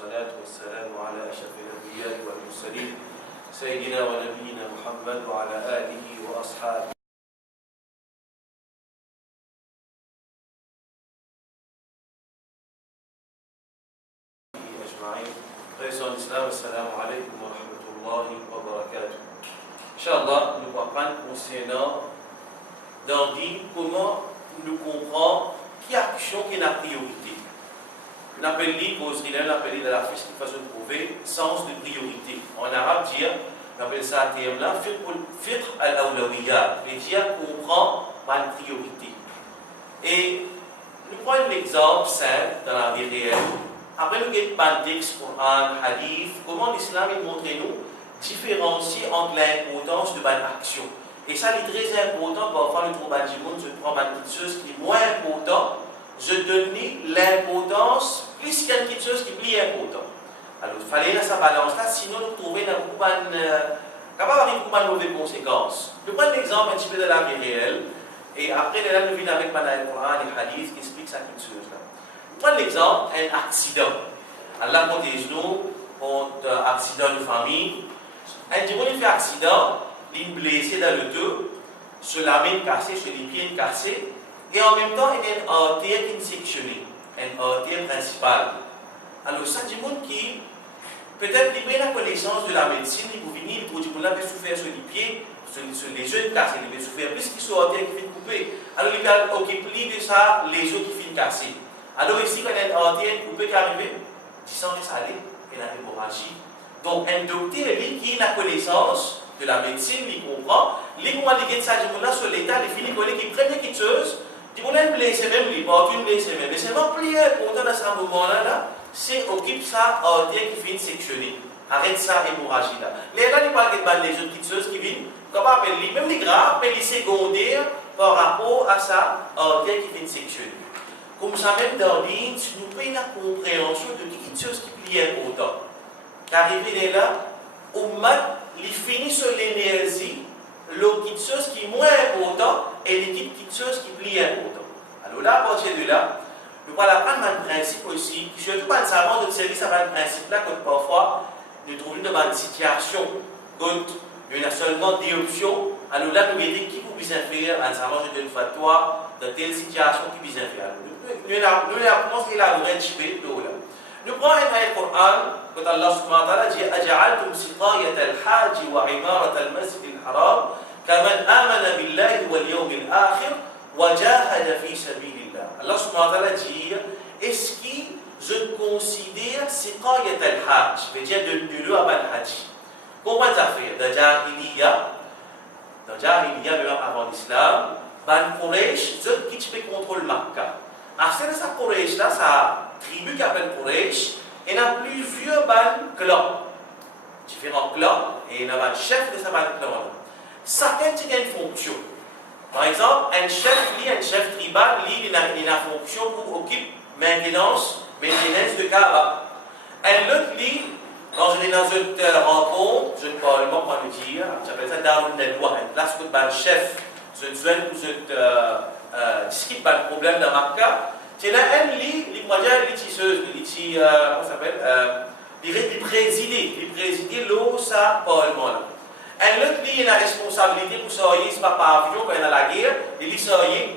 والصلاة والسلام على أشرف الأنبياء والمرسلين سيدنا ونبينا محمد وعلى آله وأصحابه أجمعين. Frères en islam, assalamu alaikum wa rahmatullahi wa barakatuh. Inch'Allah, nous allons prendre concernant d'en dire comment nous comprenons qui action qui est la priorité. On appelle les causes, on appelle la façon de trouver sens de priorité. En arabe, dire, on appelle ça à terme-là, fiqh al-awlawiyya, c'est-à-dire comprendre ma priorité. Et nous prenons un exemple simple dans la vie réelle. Après, nous avons un texte, Coran, Hadith, comment l'islam montre nous différencier entre l'importance de bonne action. Et ça, c'est très important, parfois, le trouble du monde, je prends ma petite chose qui est moins importante, je donne l'importance plus qu'il y a une petite chose qui est plus importante. Alors, il fallait là, sa balance-là, sinon, nous trouvons capable de mauvaises conséquences. Je prends l'exemple un petit peu de la vie réelle, et après, là, nous venons avec le Coran et Hadith qui explique cette petite chose-là. Prenons l'exemple, un accident. Allah protège-nous contre un accident de famille. Un jour, il fait un accident, il est blessé dans le dos, sur la main cassée, sur les pieds cassés, et en même temps, il y a une artère qui est sectionnée, une artère principale. Alors, ça, du monde qui, peut-être, il prend la connaissance de la médecine, il peut venir, il peut dire, il peut souffrir sur les pieds, sur les genoux cassés, il peut souffrir plus qu'il soit artère qui finit coupée. Alors, il peut occuper de ça, les os qui finissent cassés. Alors ici, quand il y a une artère coupée qui arrive, du sang laisse aller et la hémorragie. Donc, un docteur, lui, qui a la connaissance de la médecine, il comprend, il comprend que ça, du là sur l'état, il finit qui prend quelque chose, du coup, il blessé même, il porte une blessée même. Mais c'est vraiment plus important dans ce moment-là, c'est occupe ça, artère qui finit sectionnée. Arrête ça, hémorragie là. Les là, il parle de les autres petites choses qui viennent, comme on appelle, même les graves, mais les secondaires par rapport à ça, artère qui finit sectionnée. Comme ça, même dans l'île, nous payons la compréhension de quelque chose qui est important. Arrivé là, au mat, il finit sur l'énergie, l'autre chose qui est moins important et l'équipe quelque chose qui est important. Alors là, à partir de là, nous allons prendre un principe aussi, qui surtout pas nécessairement d'observer ça un principe là, quand parfois nous trouvons dans une situation, quand nous avons seulement des options, alors là, nous aider qui vous bien faire, nécessairement je donne une fatwa dans telle situation qui bien faire. Nous avons commencé à élaborer un petit peu de là. Nous prenons un ayat Coran, quand Allah subhanahu wa ta'ala dit أجعلتم سقاية الحاج وعمارة المسجد الحرام كمن آمن بالله واليوم الآخر وجاهد في سبيل الله. Allah subhanahu wa ta'ala dit est-ce que je considère سقاية الحاج, veut dire de l'eau à ban haji. Comment ça fait? Dans Jahiliya, même avant l'islam, ban Quraysh, ceux qui contrôlent Makkah. À cette Quraysh-là, sa tribu qui s'appelle Quraysh, il y a plusieurs clans, différents clans, et il y a un chef de ce clan. Chacun a une fonction. Par exemple, un chef tribal, il a une fonction pour occuper maintenance de Kaaba. Un autre, dans une rencontre, je ne parle pas pour le dire, j'appelle ça Darun Nadwa, une place où un chef, je discute pas le problème de Makkah. C'est là un lit, les moyens, les tisseuses, comment ça s'appelle, les présider l'eau, ça, parlement là. Un autre lit, il a la responsabilité pour sortir, c'est pas par avion quand il y a la guerre, il dit sortir,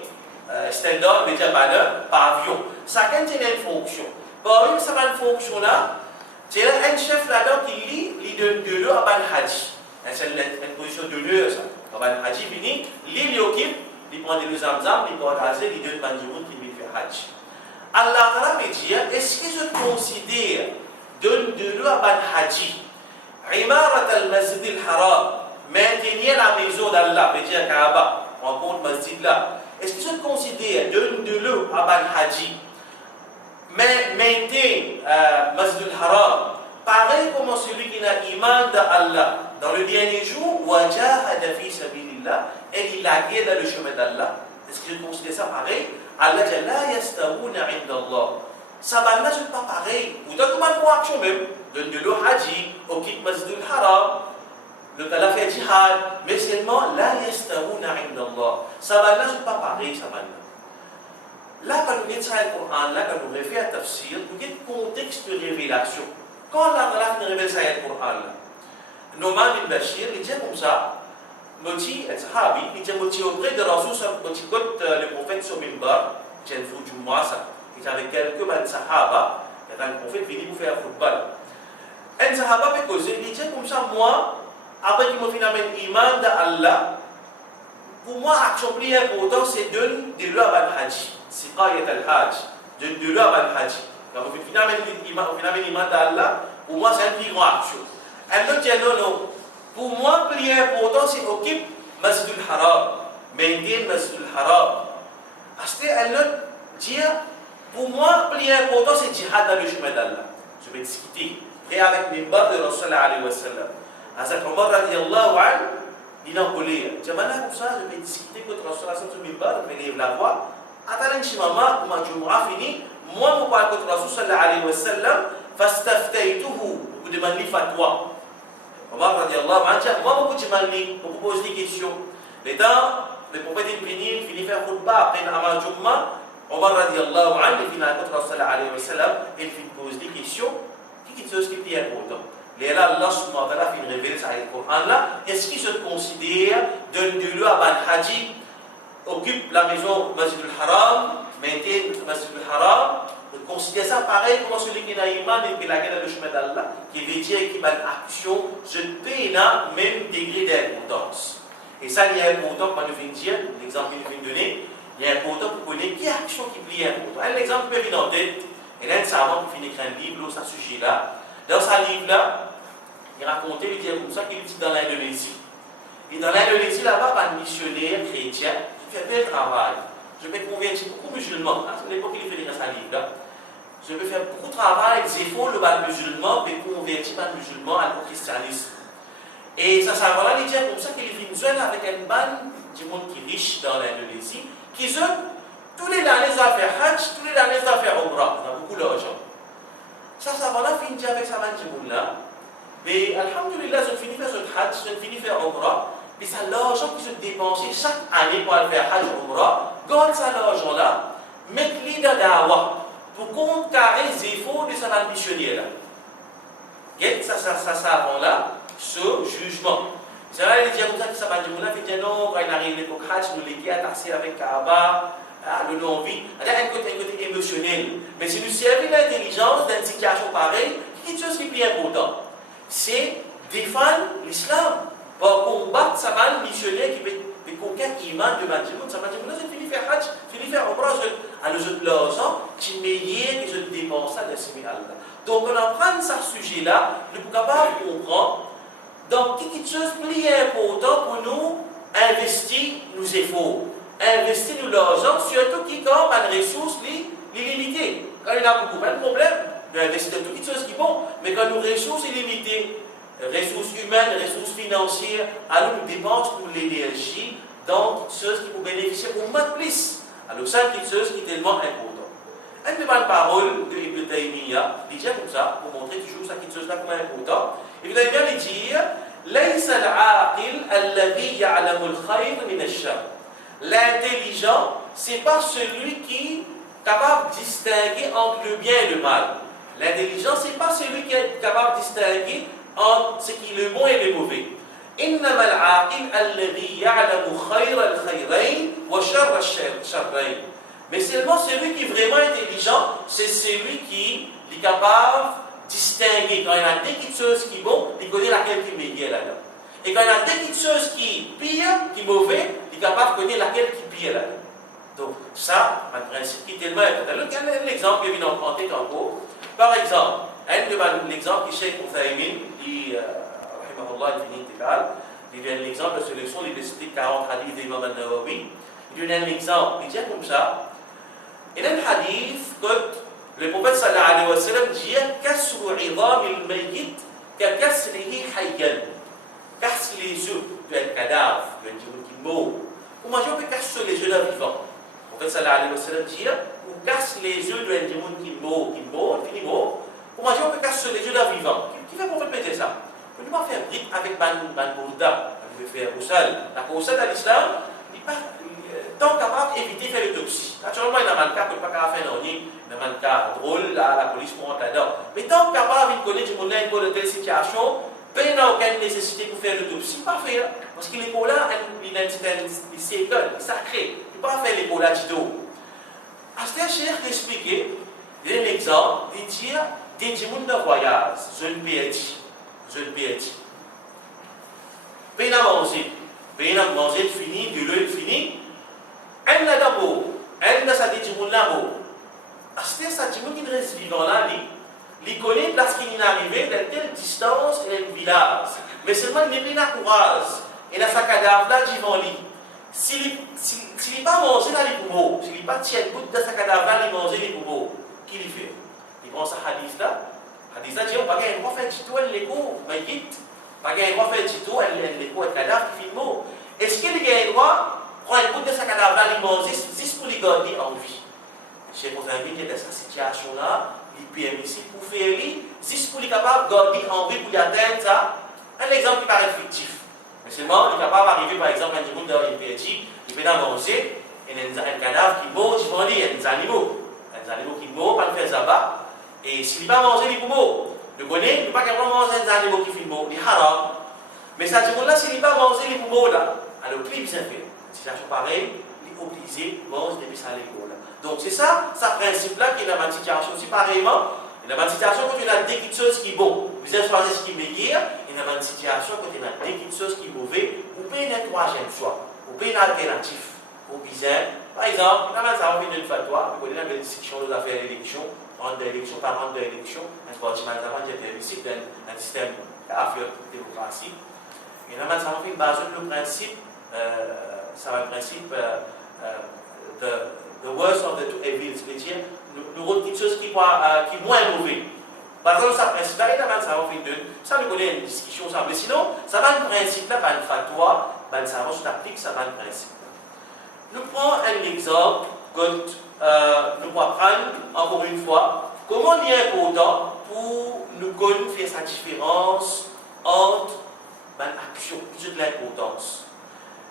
stand-up, média banner, par avion. Chacun a une fonction. Par exemple, ça va une fonction là, c'est là un chef là-dedans qui lit, il donne de l'eau à Ban Haji. C'est une position de l'eau, ça. Quand Ban Haji finit, il occupe, il prend des zamzam, il prend des il donne Ban Jimoun qui lui fait Hajj. Allah Ta'ala me dit, est-ce que je considère donne de l'eau à Ban Haji, Imarat al-Masjid al-Haram, maintenir la maison d'Allah, veut dire Kaaba, on compte Masjid là, est-ce que je considère donne de l'eau à Ban Haji, maintenir Masjid al-Haram, pareil comme celui qui n'a iman d'Allah, dans le dernier jour, wajahada fi sabilillah, et il a guidé dans le chemin d'Allah. Est-ce que je considère ça pareil? Allah dit la yastawuna inda Allah. Ça va là, c'est pas pareil. Vous donnez comment pour action même. Donne de l'eau haji, occupe Masjid al-Haram, le cas fait jihad, mais seulement la yastawuna inda Allah. Ça va là, c'est pas pareil, ça va là. là, quand nous lisons le Coran, là, quand nous référons à tafsir, nous avons un contexte de révélation. Quand Allah nous révèle le Coran, Noman bin Bashir, il dit comme ça, Moti, el Sahabi, il dit Moti auprès de Rasul, Moti côte le prophète sur Mimbar, il dit il avait quelques Sahaba, il y a un prophète venu pour faire football. Un Sahaba peut causer, il dit comme ça, moi, après qu'il me fait un iman d'Allah, pour moi, l'action plus importante, c'est de l'eau à Hajj. C'est pas al-Hajj, de l'eau à Hajj. Quand vous finissez l'iman d'Allah, pour moi, c'est une plus grande action. Un autre dit non. Pour moi, le plus important, c'est occuper Masjid al-Haram, maintenir Masjid al-Haram. Un autre dit, pour moi, le plus important, c'est djihad dans le chemin d'Allah. Je vais discuter. Prêt avec les mimbar de Rasulullah alayhi wa sallam. Hazrat Omar radiyallahu anhu, il a collé. Je comme ça, je vais discuter contre Rasulullah sur le mimbar, je vais lire la voix. Attends, je maman, ma Jumu'ah fini. Moi, je parle contre Rasulullah alayhi wa sallam, fastaftaytuhu, vous demandez fatwa. Omar radiyallahu anhu, moi, je vous pose des questions. Les temps, le prophète il finit faire khutbah après Amal Jumma. Omar radiyallahu anhu, il finit contre Rasulullah alayhi wa sallam, il finit pose des questions. Quelque chose qui est important. Et là, Allah subhanahu wa ta'ala fait une révélation avec le Coran là. Est-ce qu'il se considère de l'eau à Ban Haji, occupe la maison Masjid al-Haram, maintient Masjid al-Haram, on considère ça pareil comme celui qui n'a iman et qui a gagné le chemin d'Allah, qui veut dire qu'il a une action, je paye un même degré d'importance. Et ça, il est important quand nous venons dire, l'exemple que nous venons donner, il est important pour connaître quelle action qui est importante. Un exemple qui peut venir en tête, il y a un savant qui finit d'écrire un livre sur ce sujet-là. Dans ce livre-là, il racontait, il disait comme ça, qu'il dit dans l'Indonésie. Et dans l'Indonésie, là-bas, un missionnaire chrétien qui fait bel travail. Je vais convertir beaucoup de musulmans. C'est l'époque qu'il fait dans ce livre-là. Je vais faire beaucoup de travail, des efforts, le musulman, pour convertir les musulmans au christianisme. Et ça, là, il dit comme ça qu'il vit une zone avec une bande du monde qui est riche dans l'Indonésie, qui ont tous les années à faire Hajj, tous les années à faire Umrah. On a beaucoup d'argent. Ça va là, finit avec sa bande du monde là. Mais, alhamdoulilah, je finis faire ce Hajj, je finis faire Umrah. Mais ça, l'argent qu'ils ont dépensé chaque année pour aller faire Hajj Umrah, garde ça l'argent là, mets-le dans Dawa pour contrecarrer les efforts de sa bande missionnaire là. Et ça avant là, ce jugement. C'est vrai, il dit comme ça que ça va dire, il dit non, quand il arrive l'époque Hajj, nous les gars taxés avec Kaaba, le non-vie, il y a un côté émotionnel. Mais si nous servons l'intelligence dans une situation pareille, quelque chose qui est plus important, c'est défendre l'islam, pour combattre sa bande missionnaire qui veut qu'aucun imam de Manjimoun, sa Manjimoun, c'est fini faire Hajj, fini faire Umrah, à nous autres l'argent, qui meilleur que je dépense à l'Asmi Allah. Donc on apprend ce sujet-là, nous sommes capables de comprendre. Donc, quelque chose de plus important pour nous, investir nos efforts, investir nos l'argent, surtout quand on a des ressources limitées. Quand il y a beaucoup de problèmes, nous investissons dans toutes choses qui vont, mais quand nos ressources sont limitées, ressources humaines, ressources financières, alors nous dépensons pour l'énergie dans toutes choses qui nous bénéficient au moins plus. Alors, ça, c'est quelque chose qui est tellement important. Une de mes paroles de Ibn Taymiyyah, il dit comme ça, pour montrer toujours ça, quelque chose là comme important. Ibn Taymiyyah il dit ليس العاقل الذي يعلم الخير من الشر. L'intelligent, c'est pas celui qui est capable de distinguer entre le bien et le mal. L'intelligent, c'est pas celui qui est capable de distinguer entre ce qui est le bon et le mauvais. إنما العاقل الذي يعلم خير الخيرين وشر الشرين. Mais seulement celui qui est vraiment intelligent, c'est celui qui est capable de distinguer. Quand il y a des petites choses qui vont, il connaît laquelle qui est meilleure là-dedans. Et quand il y a des petites choses qui sont pires, qui sont mauvaises, il est capable de connaître laquelle qui est pire là-dedans. Donc, ça, un principe qui est tellement important. Il y a un exemple qui vient en tête en cours. Par exemple, l'exemple que Cheikh Othaymin, il donne l'exemple de sélection de l'université 40 hadiths d'Imam al-Nawawi. Il donne un exemple, il dit comme ça. Il y a un hadith que le prophète sallallahu alayhi wa sallam dit Kasru idam al-mayyit ka kasrihi hayyan. Casse les œufs d'un cadavre, d'un djinn qui meurt. Comment on peut casser les œufs d'un vivant? Le prophète sallallahu alayhi wa sallam dit on casse les œufs d'un djinn qui meurt, finit mort. Comment on peut casser les œufs d'un vivant? Qui fait pour faire ça? On ne peut pas faire brique avec ban bourda. On peut faire roussal. La roussal à l'islam, il n'est pas tant capable d'éviter de faire l'autopsie. Naturellement, il dans le cas que pas qu'à faire dans le cas drôle, là, la police pour rentrer là-dedans. Mais tant que capable de connaître du monde là, de telle situation, il n'y a aucune nécessité pour faire l'autopsie, pas faire. Parce que l'école là, il a un siècle, sacré. Il ne peut pas faire l'école là, Tito. Astel cher d'expliquer, il y a un exemple, il dit, des gens de voyage, zone PhD. Pays à manger, fini, de l'eau fini. Elle n'a d'abord, elle n'a sa dit du monde là-bas. Astel, ça dit qui reste vivant là, il connaît parce qu'il est arrivé de telle distance et un village. Mais seulement il n'est pas courage. Et dans sa cadavre là, il va lui. S'il n'est pas mangé dans les poumons, s'il n'est pas tient le bout de sa cadavre là, il mange les poumons, qu'il fait? Il prend sa hadith là. Hadith là, dit on va gagner un droit faire du tout, elle l'écho, mais vite. Pas gagner un droit faire du tout, elle l'écho, elle cadavre qui fait le mot. Est-ce qu'il gagne un droit? Prend le bout de sa cadavre là, il mange juste pour les garder en vie. Chez vos amis qui est dans cette situation là, il permet ici pour faire lui, juste pour les capables de garder en vie pour les atteindre ça. Un exemple qui paraît fictif. Mais seulement, il est capable d'arriver par exemple quand il dans une PhD, il peut manger, et il y a un cadavre qui meurt, il y a des animaux qui meurent, pas de faire zabat. Et s'il ne va pas manger les poumons, le connaît, il ne peut pas manger des animaux qui filment, il est haram. Mais ça dit là, s'il ne va pas manger les poumons là, alors plus il s'est fait. Situation pareille, il est obligé de manger depuis sa l'école. Donc c'est ça, ce principe-là qui est dans ma situation aussi pareillement. Et dans ma situation, quand tu as des petites choses qui sont bonnes, vous avez choisi ce qui est meilleur, et dans ma situation, quand tu as des petites choses qui sont mauvaises, vous pouvez un troisième choix, vous pouvez une alternative. Au bizarre, par exemple, dans ma situation, une fatwa, vous connaissez la discussion de l'affaire d'élection, rendre d'élection par rendre d'élection, un troisième avant qui était réussi dans un système d'affaires de démocratie. Et dans ma situation, une base de le principe, ça va le principe de the worst of the two evils, c'est-à-dire nous avons quelque chose qui est moins mauvais. Par exemple, ça principe là, ça va faire ça nous connaît une discussion, ça. Mais sinon, ça va le principe là, va une fatwa, ça va se applique, ça va le principe là. Nous prenons un exemple, nous pouvons prendre encore une fois, comment il est important pour nous faire sa différence entre l'action, toute l'importance.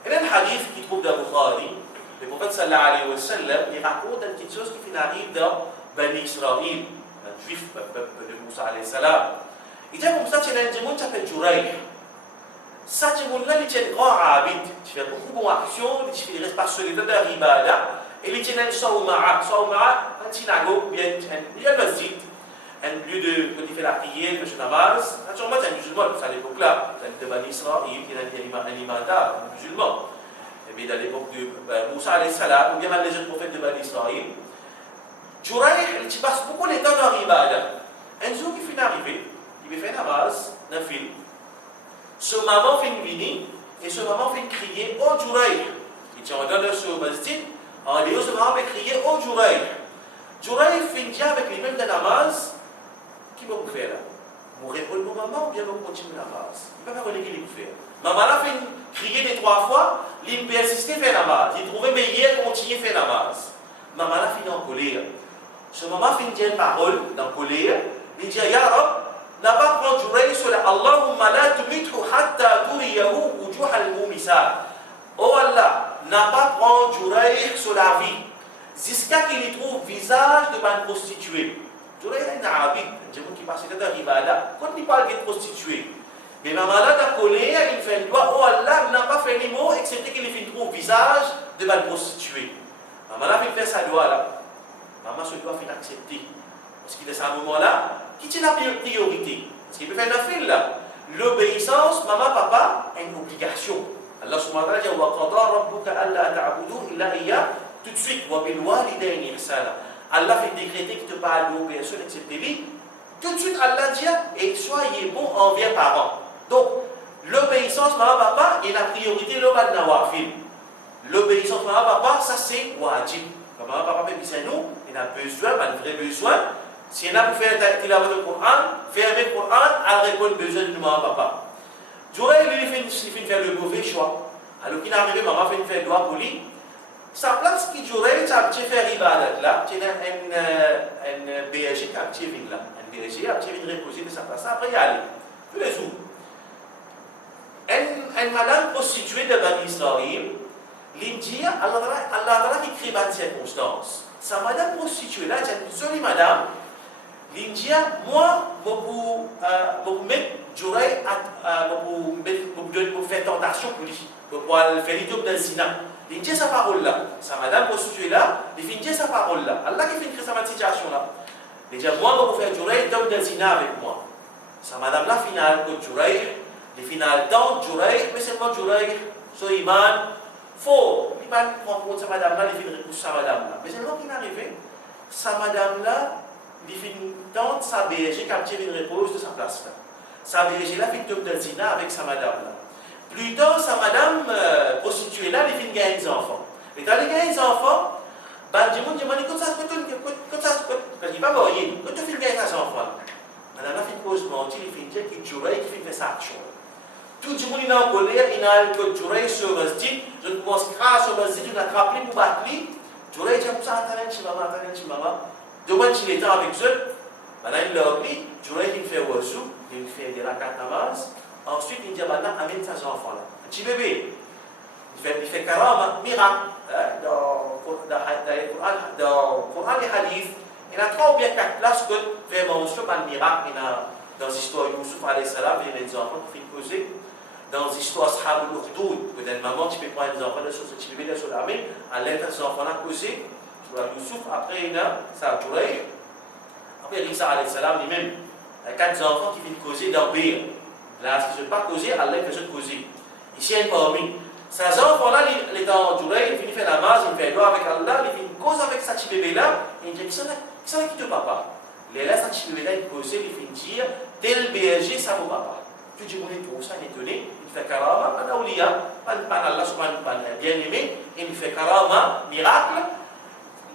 Il y a un hadith qui trouve dans Bukhari. Le prophète sallallahu alayhi wa sallam, il raconte une petite chose qui arrive dans Bani Israël, un juif, le peuple de Moussa alayhi salam. Il dit comme ça, il y a un démon qui s'appelle Jurayh. Ça, démon-là, il est un grand abid. Il fait beaucoup d'actions, il reste pas solitaire dans l'ibada. Et il est un sawma'a, un synagogue, il y a un masjid, un lieu de, quand il fait la prière, le namaz. Naturellement, c'est un musulman, à l'époque là, c'est un Bani Israël, il est un imada, un musulman. Mais à l'époque de Moussa alayhi salam, ou bien les autres prophètes de Bani Israël, Jurayh, il passe beaucoup de temps dans l'ibada. Un jour, il finit d'arriver, il fait namaz, un film. Ce maman fait venir, et ce maman fait crier, oh Jurayh. Il tient dans ce masjid, en Léo, ce maman fait crier, oh Jurayh. Jurayh finit avec les mêmes de namaz, qui va vous faire là? Vous répondez au maman ou bien vous continuez la namaz? Il ne peut pas reléguer les vous faire. Maman a fait crier des 3 fois, il peut insister à faire la namaz. Il trouvait meilleur continuer à faire la namaz. Maman a fini en colère. Ce maman finit une parole dans colère. Il dit, Ya Rab, n'a pas prendre Jurayh sur la Allahumma la tumithu hatta turiyahu wujuh al-mumisat. Oh Allah, n'a pas prendre Jurayh sur la vie jusqu'à qu'il y trouve visage de ma prostituée. Jurayh est un abid, un démon qui passe dans l'ibada. Quand il parle de prostituée, mais maman là, dans colère, il fait une doigt, oh Allah, n'a pas fait les mots, excepté qu'il y trouve visage de ma prostituée. Maman là, il fait sa doigt là. Maman se doit faire accepter. Parce qu'il est à ce moment-là, qui tient la priorité? Parce qu'il peut faire un fil là. L'obéissance, maman, papa, est une obligation. Allah subhanahu wa ta'ala dit, wa qada rabbuka alla ta'budu illa iya, tout de suite, wa bil walidayni ihsana. Allah fait décréter qu'il te parle de personne excepté lui. Tout de suite, Allah dit, et soyez bon envers parents. Donc, l'obéissance, maman, papa, est la priorité, l'obad nawafil. L'obéissance, maman, papa, ça c'est wajib. Quand maman, papa fait bisous nous, il a besoin, un vrai besoin. Si il a pour faire tilawa le Coran, faire le Coran, elle répond besoin de maman, papa. Jurayh, lui, il fait faire le mauvais choix. Alors qu'il est arrivé, maman fait faire doigt pour lui. Sa place qui Jurayh, ça a fait ibadat là, il y a un berger qui a fait là. Un berger a fait reposer de sa place. Après, il y a tous les jours. Une madame prostituée de Bani Israël, L'India, Allah qui crée une circonstance. Sa madame prostituée là, c'est une jolie madame. L'India, moi, je mettre Juray, pour faire tentation pour lui, pour faire l'idée de zina. L'India, sa parole là. Sa madame prostituée là, il fait dire sa parole là. Allah qui fait créer cette situation là. Il dit, moi, je vais faire Juray, d'homme de zina avec moi. Sa madame là, finale, que Juray, les finales temps, Juray, mais seulement Juray, Soleiman, faux. Il ne prend pas compte sa madame là, il fait une sa madame là. Mais c'est là qu'il est arrivé. Sa madame là, il fait une tente, sa berger, qui a tiré une repose de sa place là. Sa berger là, fait une zina avec sa madame là. Plus tard, sa madame prostituée là, il fait une gagne des enfants. Et dans les gagne des enfants, ben, je me demande, quand ça, il va marier, quand tu fais une gagne des enfants, madame a fait une cause mentir, il fait dire qu'il jurait, qu'il fait sa action. Tout le monde est en colère, il a le jurait sur le masjid, je commence à sur le masjid, je l'attrape pour battre lui. Jurait, il dit, ça, attendez, maman. Demande s'il est avec eux. Maintenant, il l'a pris, jurait, il fait wazou, il fait des rakat namaz. Ensuite, il dit, maintenant, amène ses enfants là. Un petit bébé. Il fait karama, miracle. Dans le Coran et Hadith, il y a 3 ou bien 4 places que vraiment mention par le miracle. Dans l'histoire de Youssouf alayhi salam, il y a des enfants qui font causer. Dans l'histoire de Ashab al-Ukhdud, que d'une maman, tu peux prendre des enfants de ce petit bébé sur la main, à l'aide de ces enfants-là causer. Sur la Youssouf, après, il y a ça a duré. Après, Isa alayhi salam, lui-même, il y a 4 enfants qui viennent causer dans Bir. Là, ce qui ne veut pas causer, Allah fait ça causer. Ici, il y a parmi. Ces enfants-là, il est en durée, il finit faire la masse, il fait doigt avec Allah, il fait une cause avec ce petit bébé-là, et il dit, qui s'en qui te papa? Il laisse ce petit bébé-là, il cause, il fait dire, tel berger, ça vaut papa. Tu dis, on est pour ça, il est étonné, il fait karama, pas d'awliya, pas Allah, pas bien aimé, et il fait karama, miracle.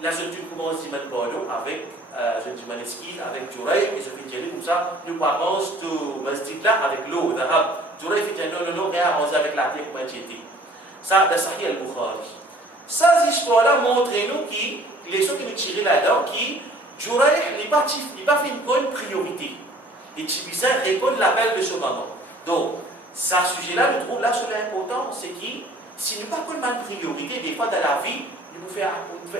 Là, je commence à dire, avec, je dis, esquisse, avec Juray, et je fais dire, comme ça, nous parlons de masjid là avec l'eau, d'arabe. Juray fait dire, non, rien arrosé avec la terre pour m'inquiéter. Ça, c'est Sahih al-Bukhari. Ces histoires-là montrent-nous que les gens qui nous tirent là-dedans, qui, Juray n'est pas fait une bonne priorité. Et Tibizin répond l'appel de ce moment. Donc, ce sujet-là, nous trouvons là, sur l'important, c'est que si nous n'avons pas une bonne priorité, des fois dans la vie, il nous fait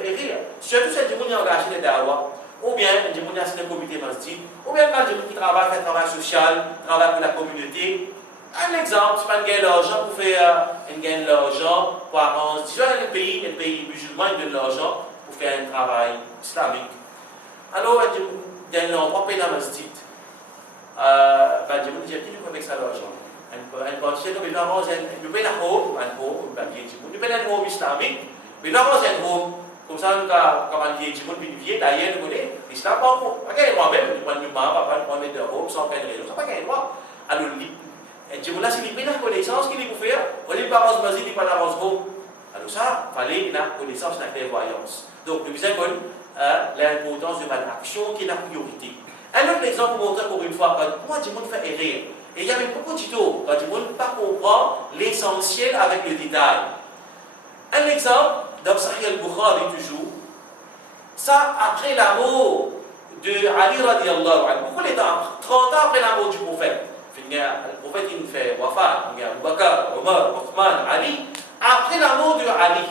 errer. Surtout si les gens sont engagés dans la dawa, ou bien les gens qui sont dans le comité masjid, ou bien les gens qui travaillent, fait un travail social, travaillent pour la communauté. Un exemple, c'est pas gagner l'argent pour faire gagner l'argent pour avancer. Disons, les pays musulmans, ils donnent l'argent pour faire un travail islamique. Alors, il y a un endroit, paye la masjid. Je me dis, qui nous avec ça l'argent? Un parti, nous paye la home, nous paye la home islamique, mais nous avons un home. Comme ça, nous avons un vieil, d'ailleurs, nous connaissons l'islam. Pas gagner moi-même, nous prenons une main, pas prendre de home sans peine raison. Ça pas gagner moi. Alors, je me dis, si la connaissance qu'il faut faire, on n'est pas en masjid, il n'est pas dans home. Alors ça, il fallait la connaissance, la clairvoyance. Donc, nous disons l'importance de l'action qui est la priorité. Un autre exemple pour montrer encore une fois, quand moi, du monde fait errer. Et il y avait beaucoup de tutos, quand du monde ne pas comprendre l'essentiel avec le détail. Un exemple, dans Sahih al-Bukhari toujours, ça après la mort de Ali radiallahu anhu. Pourquoi les temps 30 ans après la mort du prophète. Le prophète il fait wafat, il y a Abu Bakr, Omar, Othman, Ali. Après la mort de Ali,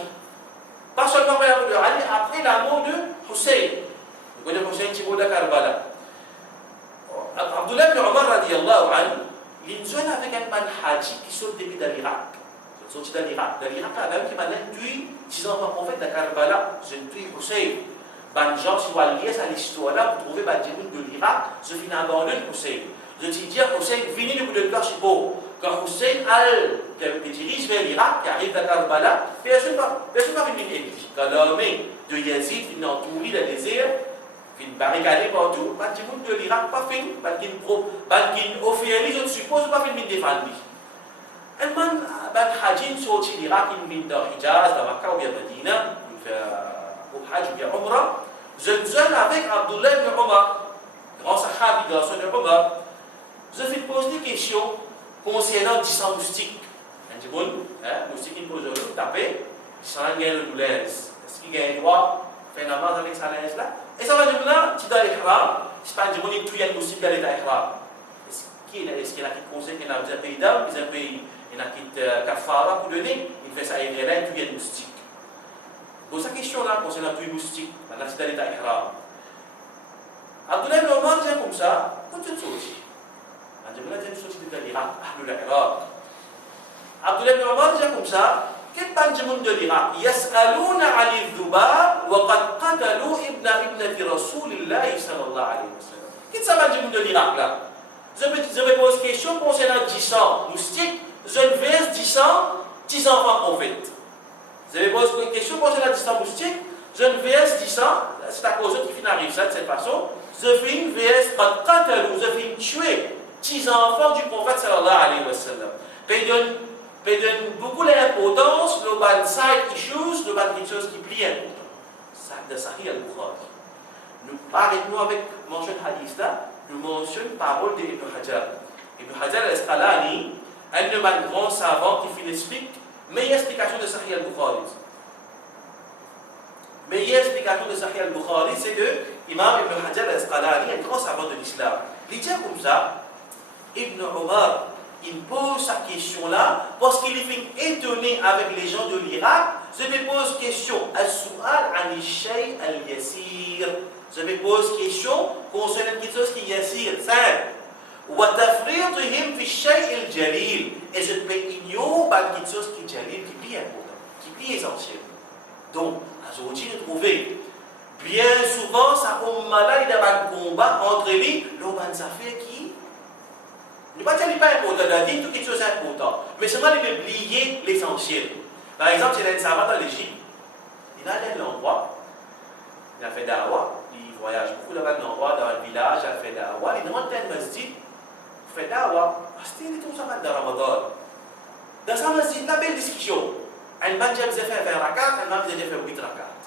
pas seulement après la mort de Ali, après la mort de Hussein. Vous connaissez Hussein qui est mort de Karbala. Abdullah ibn Omar radiallahu anhu, il est jeune avec un man haji qui sort depuis l'Irak. Il sort de l'Irak. De l'Irak, la même qui m'a tué 10 ans avant le prophète de Karbala, je tué Hussein. Ben, gens qui sont liés à l'histoire là, pour trouver ben, de l'Irak, je finis abandonner Hussein. Je dis dire Hussein, venez le coup de cœur, c'est beau. Quand Hussein qui dirige vers l'Irak, qui arrive à Karbala, personne ne va venir. Quand l'armée de Yazid vient entourer le désert, vient barricader partout, les gens de l'Irak pas fini, qui officialisent, je suppose, pas fini de défendre. Un man, Hajin sorti de l'Irak, il vient dans Hijaz, dans Makkah ou bien Medina, il fait au Hajj ou bien Umrah. Je jeune avec Abdullah ibn Omar, grand sahabi, grand son de Omar. Je vais poser des questions concernant 10 moustiques. Un petit bon, moustique qui pose le taper, sans gagner le douleur. Est-ce qu'il gagne droit, faire la main avec sa linge là? Et ça va dire là, tu dois l'ihram, c'est pas un petit bon, il tue un moustique dans l'ihram. Est-ce qu'il y a qui conseille qu'il y a un pays d'âme, il y a un pays, il y a un kafara pour donner, il fait ça et là, il y a une moustique. Donc, sa question là, concernant tout moustique, maintenant, c'est dans l'état ihram. Abdullah ibn Omar dit comme ça, quand tu te sortis, Abdullah ibn Omar dit dans l'Irak, Abdullah ibn Omar dit comme ça, quel banjimoun de l'Irak, yas'alouna ali dhubab, wa qad qatalu ibnati Rasulillahi sallallahu alayhi wa sallam. Quel ça banjimoun de l'Irak là? Je me pose question concernant 10 ans moustiques, je ne verse 10 enfants prophètes. Je me pose une question concernant 10 ans moustiques, je ne verse 10 ans, c'est à cause qui finit ça de cette façon, je finis verse qad qatalu, je finis tuer 10 enfants du prophète sallallahu alayhi wa sallam. Puis donne beaucoup d'importance, le ban side issues, le ban quelque chose qui plie important. Ça de Sahih al-Bukhari. Nous arrêtons avec mention hadith là, nous mentionnons parole d'Ibn Hajar. Ibn Hajar al-Asqalani, un de mes grands savants qui fait l'explique, meilleure explication de Sahih al-Bukhari. Meilleure explication de Sahih al-Bukhari, c'est de Imam Ibn Hajar al-Asqalani, un grand savant de l'islam. Il dit comme ça, Ibn Omar, il pose sa question-là parce qu'il est étonné avec les gens de l'Irak. Je me pose question, as-su'al an shay al-yasir. Je me pose question concernant quelque chose qui est yasir, simple. Wa tafriṭihim fi shay al-jalil. Et je me ignore quelque chose qui est jalil, qui est important, qui est essentiel. Donc, aujourd'hui, nous trouvons bien souvent, ça umma il y a un combat entre lui, l'homme affaire qui ne pas dire pas important, il dit quelque chose d'important, mais seulement il veut oublier l'essentiel. Par exemple, il y a un savant dans l'Égypte, il a un endroit, il a fait dawa, il voyage beaucoup là-bas dans un village, il a fait dawa, il rentre dans un masjid, il fait dawa, c'était tout ça dans Ramadan. Dans ce masjid, il y a une belle discussion. Un man qui a fait 20 rakats, un man qui a fait 8 rakats.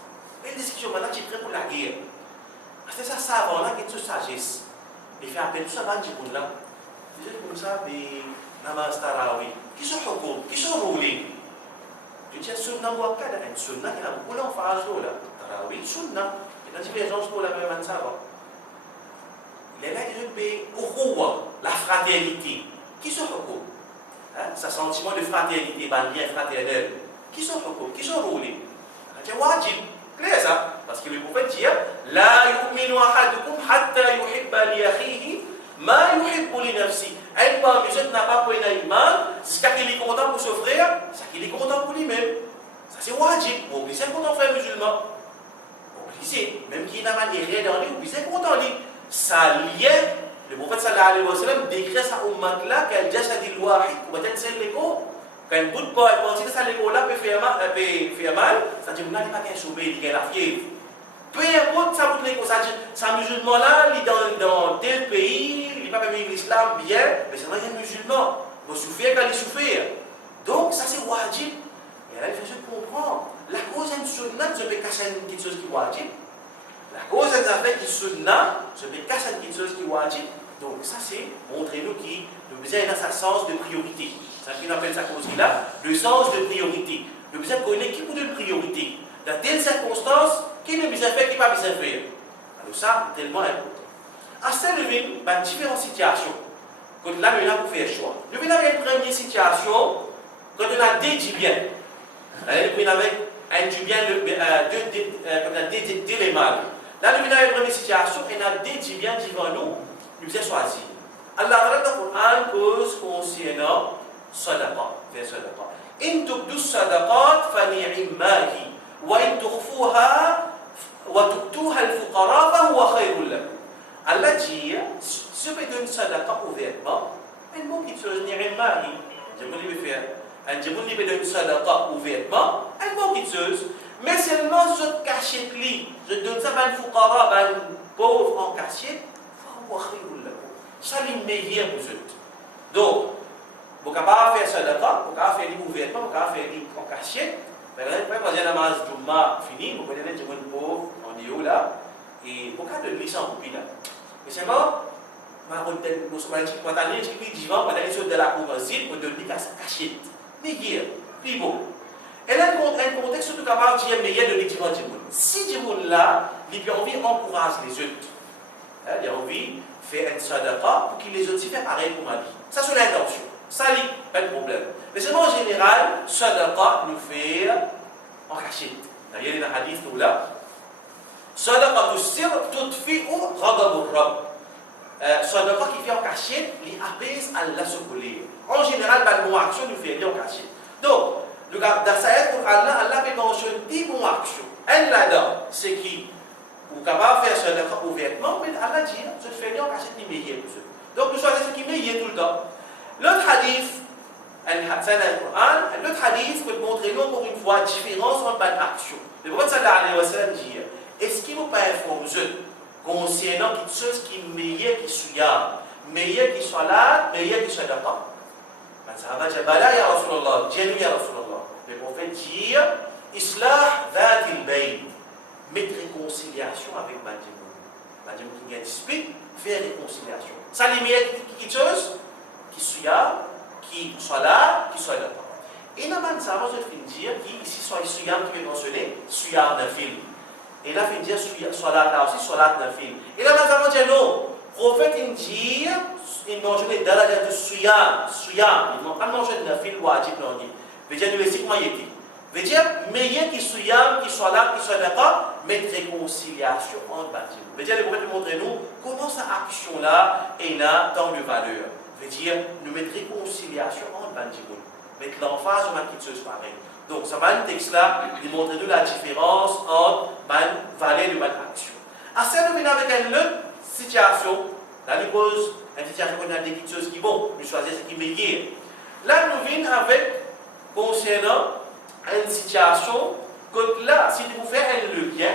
Belle discussion, maintenant tu es prêt pour la guerre. C'est ça, savant-là qui est toute sagesse. Il fait appel tout ça, man qui est là. Comme ça, mais namaz tarawih. Qui sont hukum? Qui sont ruling? Tu dis sunnah muakkada, une sunnah qui a beaucoup d'emphase là. Tarawih, sunnah. Il y a une divergence pour la même savoir. Il est là qui veut payer la fraternité. Qui sont hukum? Ce sentiment de fraternité, un lien fraternel. Qui sont hukum? Qui sont ruling? C'est wajib. Clair ça? Parce que le prophète dit la yu'minu ahadukum hatta yuhibba li akhihi ma yuhibbu li nafsi. Un pas musulman n'a pas pour un iman, c'est ce qu'il est content pour son frère, c'est ce qu'il est content pour lui-même. Ça c'est wajib. Obligé content frère musulman. Obligé, même qui n'a pas de rien dans lui, obligé content lui. Ça lien, le prophète sallallahu alayhi wa sallam décrit sa ummat là qu'elle jasad al-wahid, pour être celle l'écho. Quand un bout de pas penser que ça l'écho là peut faire mal, ça dit n'a pas qu'un sauvé, il a la fièvre. Peu importe ça vous l'écho, ça dit ça musulman là, il est dans tel pays, il n'est pas vivre l'islam bien, mais c'est un musulman. Il faut souffrir quand il souffre. Donc ça c'est wajib. Et là il faut se comprendre. La cause d'une sunnah, je vais casser quelque chose qui est wajib. La cause d'une affaire qui est sunnah, je vais casser quelque chose qui est wajib. Donc ça c'est montrer-nous qui nous besoin dans sa sens de priorité. C'est ce qu'on appelle ça cause là, le sens de priorité. Nous besoin connaître qui vous donne priorité. Dans telle circonstance, qui ne besoin faire, qui ne pas besoin faire. Alors ça, c'est tellement important. À ce niveau, il y a différentes situations. Quand là, nous avons fait un choix. Nous avons une première situation, quand on a dédié bien. Nous avons un du bien, deux mal. Là, nous avons une première situation, et on a dédié bien devant nous, nous avons choisi. Allah dans le Coran cause concernant sadaqa, faire sadaqa. إن تبدوا الصدقات فنعماه وإن تخفوها وتؤتوها الفقراء فهو خير لكم. Allah dit, si vous faites une sadaqa ouvertement, un mot qui se ni'mah, je vous le faire. Un je vous le fais une sadaqa ouvertement, un mot qui se, mais seulement je cachette li, je donne ça à un fuqara, à un pauvre en cachette, فهو خير لكم. Ça le meilleur pour eux. Donc vous pouvez faire sadaqa, vous pouvez faire ouvertement, vous pouvez faire en cachette. Mais là, quand j'ai la namaz Jumma fini, vous pouvez mettre un pauvre en haut là, et vous pouvez donner ça au là. Mais c'est bon, nous sommes allés quand on est divan, on est sur de la courasine, on donne la cachette. Mais hier, plus beau. Et là, un contexte surtout capable de dire meilleur de l'équivalent du monde. Si du monde là, il a envie d'encourager les autres. Il a envie de faire un sadaqa pour que les autres s'y fassent pareil pour ma vie. Ça, c'est l'intention. Ça, pas de problème. Mais seulement en général, sadaqa nous fait en cachette. D'ailleurs, il y a un hadith où là, sadaqa tusir tudfi'u ghadabur rabb. Sadaqa qui fait en cachette, il apaise Allah se coller. En général, pas de bonne action nous fait en cachette. Donc, dans sa aide pour Allah, Allah peut mentionner 10 bonnes actions. Un là-dedans, c'est qui ou capable de faire sadaqa ouvertement, mais Allah dit, je te fais en cachette ni meilleur. Donc, nous choisissons ce qui est meilleur tout le temps. L'autre hadith, l'autre hadith peut montrer nous encore une fois la différence entre les actions. Le prophète sallallahu alayhi wa sallam dit, est-ce qu'il ne faut pas informer concernant quelque chose qui est meilleur qui siyam, meilleur qui salat, meilleur qui sadaqa? Ça va dire, bala ya Rasulallah, Dieu ya Rasulallah. Le prophète dit, islah dhat il-bayn, mettre réconciliation avec Madjimoun. Madjimoun qui a une dispute, faire réconciliation. Ça les meilleur quelque chose qui siyam, qui salat, qui sadaqa. Et là, ça va se dire qu'ici, soit siyam qui est mentionné, siyam d'un film. Et là, il dit salat là aussi, salat d'un film. Et là, ça va dire non. Le prophète, il dit, il mange les darajas de siyam. Il ne pas manger d'un film wajib, non. Il veut dire, nous, c'est comment il était. Il veut dire, meilleur qui siyam, qui salat, qui sadaqa, mettre réconciliation entre bâtiments. Il veut dire, le prophète montre nous comment cette action-là est là tant de valeur. Il veut dire, nous mettre réconciliation entre bâtiments. Mettre l'emphase sur quelque chose pareil. Donc, ça va, le texte-là, il montre nous la différence entre valeur et action. À ça, nous venons avec une autre situation. Là, nous pose une situation où on a des petites choses qui vont, nous choisir ce qui est meilleur. Là, nous venons avec, concernant une situation, que là, si vous faites un bien,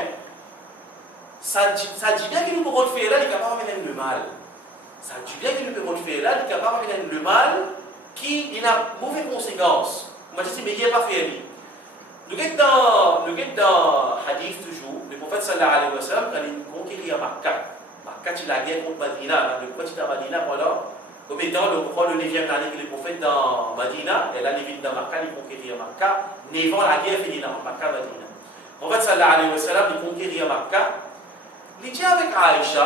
ça dit bien que nous pouvons le faire là, il est capable de faire le mal. Ça dit bien que nous pouvons le faire là, il est capable de faire le mal qui a de mauvaises conséquences. On va dire, mais il n'y a pas fait. Nous sommes dans Hadith toujours, le prophète sallallahu alayhi wa sallam, quand il conquérit à Makkah. Makkah, il a la guerre contre Madina. Le prophète était à Madina pendant combien de temps? Le 9e année que le prophète dans Madina, et là, il vit dans Makkah, il conquérit à Makkah. Névant la guerre finit dans Makkah, Madina. Le prophète sallallahu alayhi wa sallam, il conquérit à Makkah. Il dit avec Aïcha,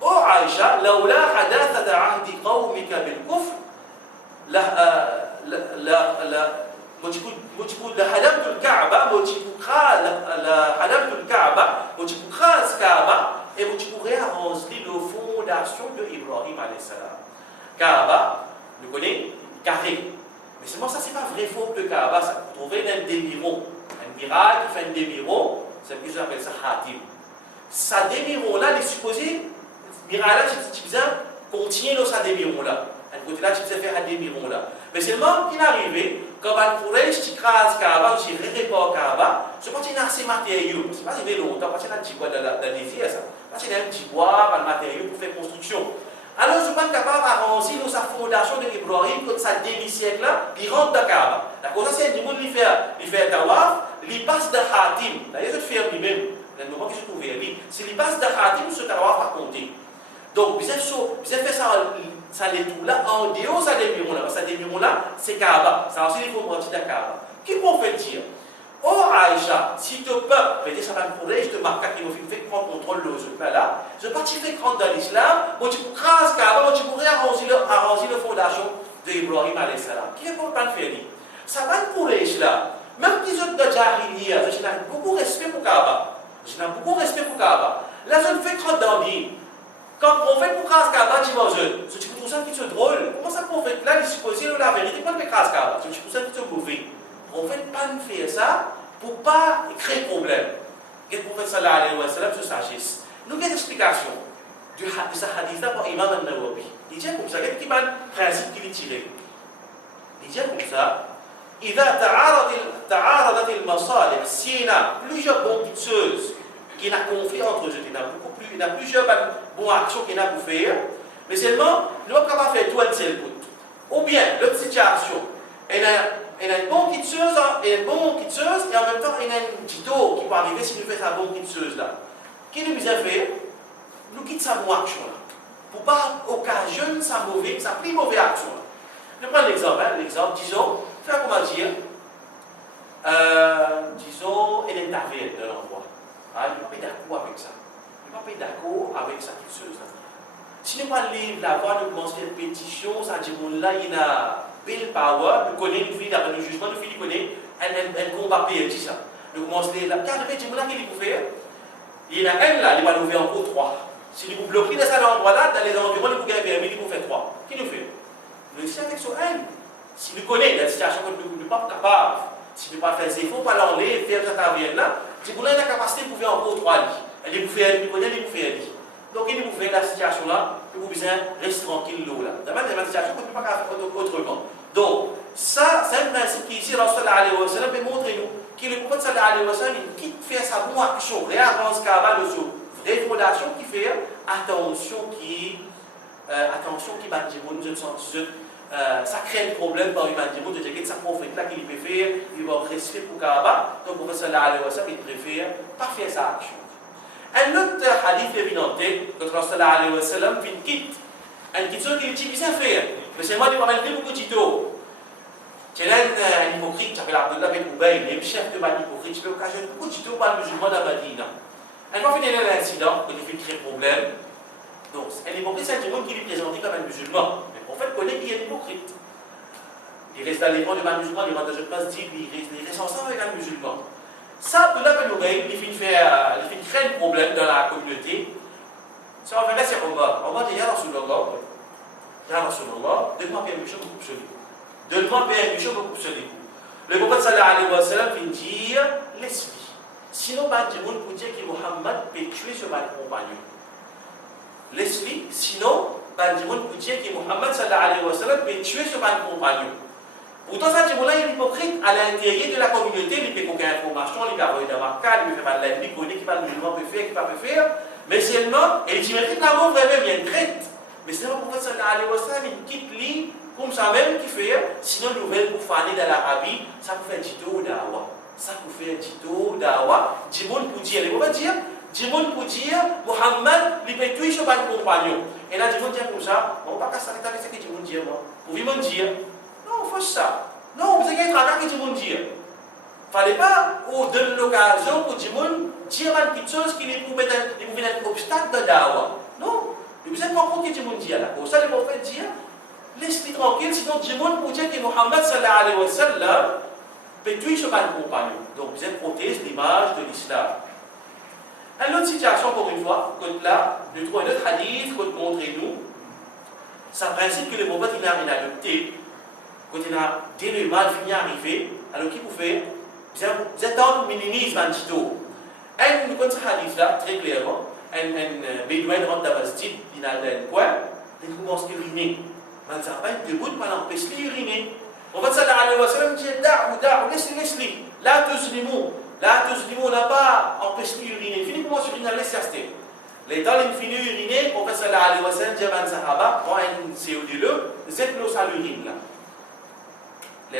oh Aïcha, laoula hadathat ahdi qawmika bil kufr, لهدمت الكعبة et vous réarranger la fondation de Ibrahim alayhi salam. Kaaba, nous connaissons carré. Mais seulement ça, c'est pas vrai faux de Kaaba. Ça, vous trouvez un demi-rond. Un miracle qui fait un demi-rond, c'est ce que j'appelle ça Hatim. Ça demi-rond-là, il est supposé, miracle-là, tu faisais continuer dans sa demi-rond-là. Un côté-là, tu faisais faire un demi-rond-là. Mais seulement, il est arrivé, quand on pourrait écraser Kaaba, on répare Kaaba, je pense qu'il y a assez de matériaux. C'est pas si longtemps, parce qu'il y a un petit bois dans le désir, ça. Parce qu'il y a un petit bois, un matériau pour faire construction. Alors, je ne suis pas capable d'arranger dans sa fondation de Ibrahim, comme ça, demi-siècle-là, il rentre dans Kaaba. D'accord, ça, c'est un monde qui fait un tawaf, il passe de Hatim. D'ailleurs, je le fais lui-même, le moment que je trouve lui. Si il passe de Hatim, ce tawaf va compter. Donc, vous avez fait ça les tout là, en dehors de ça demi-rond là. Parce que ça demi-rond-là, c'est Kaaba. Ça aussi, il faut monter de Kaaba. Qui qu'on fait dire? Oh Aïcha, si tu peux, ça va me pourrir, je te marque qui me fait prendre contrôle de ce là. Je ne vais pas te faire rentrer dans l'islam, moi tu peux craser Kaaba, moi tu pourrais arranger la fondation d'Ibrahim alayhi salam. Qui ne peut pas le faire? Ça va me pourrir là. Même les autres de Jahiliya, je n'ai beaucoup de respect pour Kaaba. Là, je ne fais que rentrer dans l'île. Quand le prophète pour craser Kaaba, tu vois, je trouve ça qui est drôle. Comment ça, le prophète là, il supposé la vérité, pourquoi il fait craser Kaaba? Je trouve ça qui est mauvais. Le prophète pas faire ça pour ne pas créer de problème. Le prophète sallallahu alayhi wa sallam se sagesse. Nous avons une explication de ce hadith-là par Imam al-Nawawi. Il dit comme ça, il y a un principe qui est tiré. Il dit comme ça, إذا تعارضت المصالح, s'il y a plusieurs bonnes choses qui ont un conflit entre eux, il y a plusieurs bonnes actions qu'il y a pour faire, mais seulement, nous ne pouvons pas faire tout un seul coup. Ou bien, l'autre situation, il y a une bonne petite chose, et en même temps, il y a une petite eau qui peut arriver si nous faisons cette bonne petite chose là. Qui nous a fait? Nous quittons sa bonne action là. Pour ne pas occasionner sa plus mauvaise action là. Je prends l'exemple, disons, faire comment dire, disons, il y a une taverne de l'endroit. Il n'est pas d'accord avec ça. Il n'est pas d'accord avec ça quelque chose là. Si nous pas lire la voie, nous commençons à faire une pétition, ça dit, là, il a belle power, nous connaissons, nous finissons d'après le jugement, nous finissons connaître un combat perdu ça. Nous commençons là, car le fait que là, qu'il peut faire, il y en a un là, il va nous faire encore 3. Si nous bloquons dans cet endroit-là, dans les environs, nous pouvons gagner permis, nous pouvons faire 3. Qui nous fait? Nous ici avec son un. Si nous connaissons la situation que nous ne sommes pas capables, si nous ne pouvons pas faire des efforts, pas l'enlever, faire cette avienne-là, c'est pour nous la capacité de faire encore 3 lits. Elle est pour faire, nous connaissons, elle est pour faire lits. Donc, il nous fait la situation-là, que vous besoin rester tranquille là. Dans la situation, on ne peut pas faire autrement. Donc, ça, c'est un principe qui ici, Rasul sallallahu alayhi wa sallam, peut montrer nous que le prophète sallallahu alayhi wa sallam, il quitte faire sa bonne action, réavance Kaaba de sa vraie fondation qui fait attention qui va dire, ça crée un problème par humain, de dire que ça prophète là qu'il peut faire, il va respect pour Kaaba, donc le prophète sallallahu alayhi wa sallam, il préfère pas faire sa action. Un autre hadith évident, que le prophète sallallahu alayhi wa sallam, il quitte, un quitte ce qu'il utilise à faire, mais c'est moi qui m'a dit beaucoup de tutos. Il y a un hypocrite qui s'appelle Abdullah bin Ubay, il est le chef de mal hypocrite, qui peut occasionner beaucoup de tutos par le musulman de la Madina. Un fois fini l'incident, il fait créer problème. Donc, un hypocrite, c'est un monde qui lui présenté comme un musulman. Mais le prophète connaît qu'il est hypocrite. Il reste dans les rangs de mal musulman, il rentre dans une place dit, il reste ensemble avec un musulman. Ça, Abdullah bin Ubay, il fait créer un problème dans la communauté. Ça va faire c'est Omar. Omar dit, Ya Rasulallah, donne-moi permission de couper ce livre. Donne-moi permission de couper ce livre. Le prophète sallallahu alayhi wa sallam vient dire, laisse-le. Sinon, il y a pour dire que Muhammad peut tuer ce mal compagnon. Laisse-le. Sinon, il y a pour dire que Muhammad sallallahu alayhi wa sallam peut tuer ce mal compagnon. Pourtant, ça, il est hypocrite à l'intérieur de la communauté, il peut aucune information, il peut avoir des marquages, il peut faire de la vie, il connaît qui pas le musulman peut faire, qui pas peut faire. Mais seulement, et il dit, mais l'amour vraiment, il traite. Mais c'est le prophète sallallahu alayhi wa sallam, il quitte lui, comme ça même qui fait, sinon, nouvelle pour faner dans l'Arabie, ça peut faire Jito Dawa. Ça peut faire Jito Dawa. Djimoun pour dire, il va dire, Djimoun pour dire, Muhammad, il peut tuer son compagnon. Et là, Djimoun dit comme ça, on ne va pas s'arrêter avec ce que Djimoun dit, moi. Vous pouvez me dire, non, faut ça. Non, vous avez un travail que Djimoun dit. Il ne fallait pas, ou donner l'occasion pour Djimoun dire une petite chose qui pouvait être un obstacle de Dawa. Non. Vous êtes pas compte que Djimoun dit là. Pour ça, le prophète dit, laisse-le tranquille, sinon Djimoun pour dire que Muhammad sallallahu alayhi wa sallam peut tuer ce compagnon. Donc, vous êtes protège l'image de l'islam. Une autre situation, encore une fois, quand là, nous trouvons un autre hadith, quand montrez-nous, c'est un principe que le prophète il a adopté, quand il a, dès le mal fini arrivé, alors qu'il vous fait, vous êtes en minimise, Bandito. Et nous connaissons ce hadith-là, très clairement, un bédouin rentre dans le masjid, il a un coin, il commence à uriner. Man s'appelle debout pendant empêcher d'uriner. On va sallallahu alayhi wa sallam dit laisse-le. Là, on n'a pas empêché d'uriner. Fini comment uriner, laisse rester. Les temps, il finit d'uriner, on va sallallahu alayhi wa sallam dit à Sahaba, prends un CO2, zette-le à l'urine là.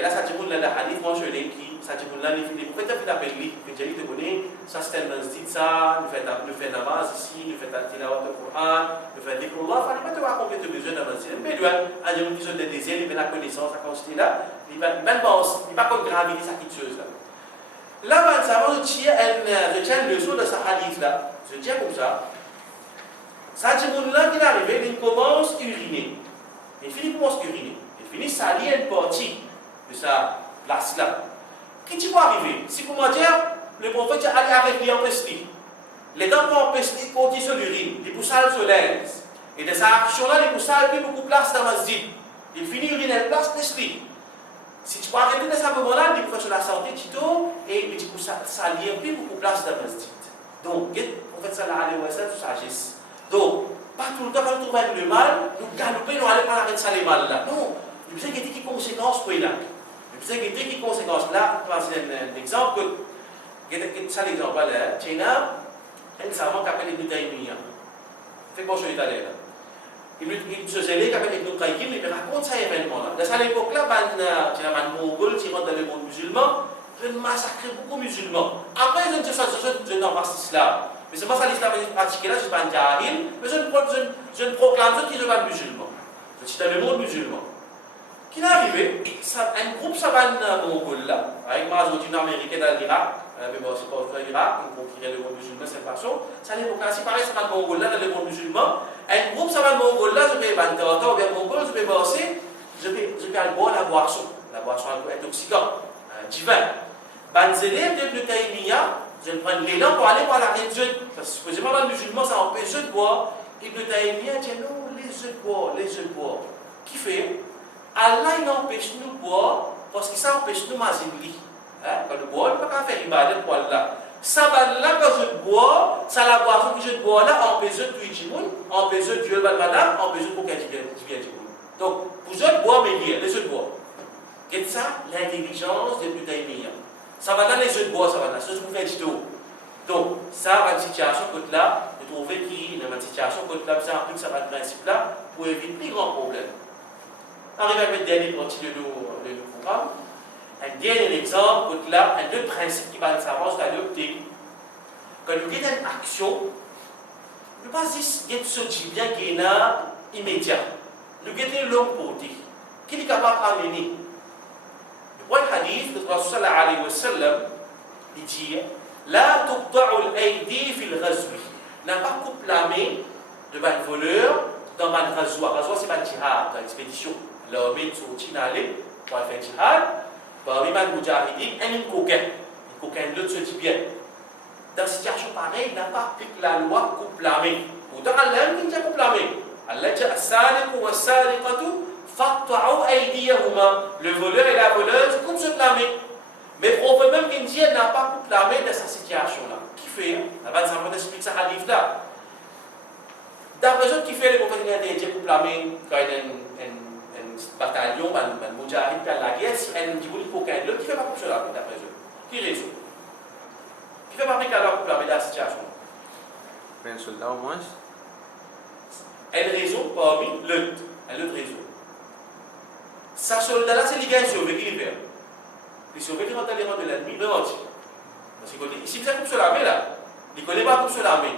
Là, ça dit là, le hadith mentionné qui, ça dit là, il finit. Vous faites un peu d'appel, il fait te donner, ça c'est un dit ça, nous fait namaz ici, nous fait un tilawat au Coran, nous fait des Allah, il ne fallait pas te raconter tes besoins dans le masjid. Mais il a des gens qui sont des désirs, il met la connaissance, la quantité là, il va pas comme graviter sa petite chose là. Là, ça va nous tirer une leçon de ce hadith là. Je dis comme ça. Ça dit là, qu'il est arrivé, il commence à uriner. Il finit commence à uriner. Il finit salir une partie de sa place là. Qu'est-ce qui va arriver? Si comment dire, le prophète allait avec lui en pesti. Les dents vont en pesti, continue sur l'urine, il pousse le soleil. Et de sa action-là, il pousse plus beaucoup de place dans le masjid. Il finit uriner une place, laisse-lui. Si tu peux arrêter de ce moment-là, il faut faire sur la santé, Tito, et il pousse salir plus beaucoup de place dans le masjid. Donc, le prophète sallallahu alayhi wa sallam, sagesse. Donc, pas tout le temps, quand nous trouvons le mal, nous galopons, nous allons pas arrêter ça les mal là. Non, il faut qu'il y ait des conséquences pour là. Il faut qu'il y ait des conséquences là. C'est un exemple que, ça l'exemple là, il y a un savant qui appelle Ibn Taymiyyah. Fait quoi, je suis allé là. Il se gênait qui appelle Ibn Qayyim, il raconte ça événement là. Dans cette époque-là, il y a un Mongol qui rentre dans le monde musulman, il massacre beaucoup de musulmans. Après, ils ont dit ça, je n'en passe l'islam. Mais c'est pas ça l'islam que je pratique là, je ne suis pas un jahil, mais je ne proclame pas que je ne suis pas musulman. Je suis dans le monde musulman. Qui est arrivé, un groupe savane mongol là, avec ma majorité américaine dans l'Irak, mais bon, c'est pas l'Irak, on conquérait le monde musulman, c'est pas ça. Ça l'époque là, si pareil, savane mongol là, dans le monde musulman, un groupe savane mongol là, je vais banter, ou bien mongol, je vais bosser, je vais boire la boisson intoxicante, du vin. Les élèves de Ibn Taymiyyah, je vais prendre l'élan pour aller voir la religion. Parce que supposément, dans le musulman, ça empêche de boire. Ibn Taymiyyah dit non, les œufs de boire. Qui fait? Allah, il empêche nous de boire parce que ça empêche nous de manger. Quand nous bois, on ne peut pas faire ibadat pour Allah. Ça va là, quand je bois, ça la boisson que je bois là, empêche de tuer du monde, empêche de tuer madame, empêche de bouquet du monde. Donc, vous êtes bois, mais les œufs de bois. Qu'est-ce que ça? L'intelligence de Ibn Taymiyyah. Ça va dans les œufs de bois, ça va dans ce que vous faites du tout. Donc, ça va une situation comme là, de trouver qui, dans une situation comme là, ça applique ça va le principe là, pour éviter plus grand problème. Arrive à mettre dernier partie de nos programmes. Un dernier exemple, comme là, un autre principe qui va nous savoir, c'est adopter. Quand nous avons une action, nous ne pas juste get ce qui bien qui est immédiat. Nous avons l'homme porté. Qui est capable d'amener? Le point hadith de Rasul sallallahu alayhi wa sallam, il dit la tuqta'u al-aydi fi al-ghazwi. N'a pas coupé la main devant un voleur dans un ghazwa. Ghazwa, c'est pas un jihad, une expédition. L'homme est sorti d'aller pour faire un jihad. Parmi les mujahideen, il y a une coquin, l'autre se dit bien. Dans cette situation pareille, il n'a pas appliqué la loi coupe la main. Pourtant, Allah dit coupe la main. Allah dit as-sariqu was-sariqatu faqta'u aydiyahuma. Le voleur et la voleuse coupent sur la main. Mais le prophète même qui dit n'a pas coupé la main dans cette situation-là. Qui fait? Avant ça, on explique ça à livre là. D'après eux, qui fait le prophète qui dit coupe la main quand il y a un bataillon, un mujahid qui a la guerre, si un dit qu'il faut qu'un autre, qui fait pas couper la main d'après eux? Qui raison? Qui fait pas appliquer la loi coupe la main dans la situation? Un soldat au moins. Une raison parmi l'autre. Une autre raison. Sa soldat là, c'est les gars qui sauvent, qui les perdent. Les sauver qui rentrent dans les rangs de l'ennemi, le entier. Parce que si vous avez coupe sur la main là, il ne connaît pas coupe sur la main.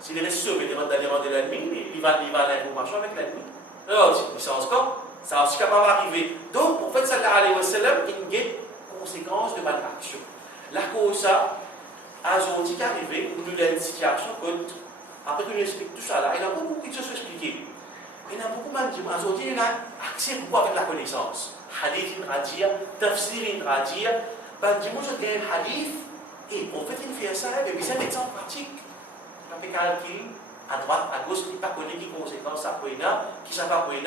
S'il est resté sauvé, il rentre dans les rangs de l'ennemi, il va à l'information avec l'ennemi. Le entier. Mais ça a aussi capable d'arriver. Donc, pour fait sallallahu alayhi wa sallam, il y a des conséquences de malaction. La cause, ça, à Zoti qui est arrivé, nous avons une situation que, après que nous expliquons tout ça là, il y a beaucoup de choses à expliquer. Il y a beaucoup de gens qui disent, à Zoti, il a accès beaucoup avec la connaissance. Hadith in radia, tafsir in radia. Ben, dis-moi, je gagne un hadith, et en fait, il fait ça, et puis c'est un exemple pratique. On fait calcul, à droite, à gauche, qui ne pas connaît qui conséquences ça pour qui ça va pour il dit